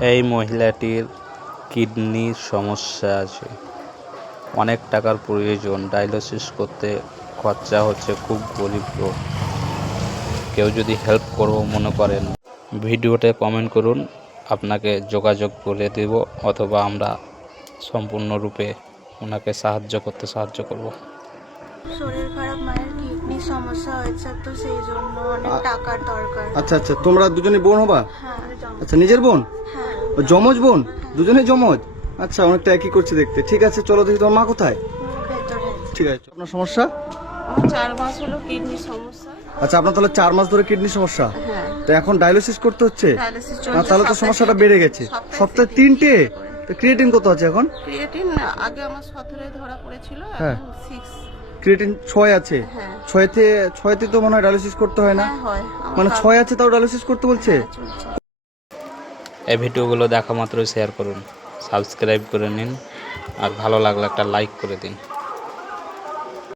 এই মহিলাটির কিডনির সমস্যা আছে, অনেক টাকার প্রয়োজন, ডায়ালিসিস করতে খরচা হচ্ছে, খুব গরিব লোক। কেউ যদি হেল্প করবো মনে করেন ভিডিওতে কমেন্ট করুন, আপনাকে যোগাযোগ করে দেব, অথবা আমরা সম্পূর্ণরূপে ওনাকে সাহায্য করব। শরীর খারাপ, মায়ের কিডনির সমস্যা হয়েছে, তো সেই জন্য অনেক টাকার দরকার। আচ্ছা আচ্ছা, তোমরা দুজনে বোন হবা? হ্যাঁ। আচ্ছা, নিজের বোন? হ্যাঁ। ও যমজ বোন? দুজনে যমজ? আচ্ছা, অনেকটা একই করছে দেখতে। ঠিক আছে, চলো দেখি তোমার মা কোথায়। ভেতরে। ঠিক আছে, আপনার সমস্যা? আমার 4 মাস হলো কিডনির সমস্যা। আচ্ছা, আপনার তাহলে 4 মাস ধরে কিডনির সমস্যা। হ্যাঁ। তো এখন ডায়ালিসিস করতে হচ্ছে? ডায়ালিসিস না, তাহলে তো সমস্যাটা বেড়ে গেছে। সপ্তাহে 3টে? তো ক্রিয়েটিন কত আছে এখন? ক্রিয়েটিন আগে আমার 17 ধরা পড়েছিল, হ্যাঁ। এখন 6। ক্রিয়েটিন 6 আছে? হ্যাঁ। 6তে তো মনে হয় ডায়ালিসিস করতে হয় না? হ্যাঁ, হয়। মানে 6 আছে তাও ডায়ালিসিস করতে বলছে? চলছে। এই ভিডিওগুলো দেখা মাত্র শেয়ার করুন, সাবস্ক্রাইব করে নিন, আর ভালো লাগলে একটা লাইক করে দিন।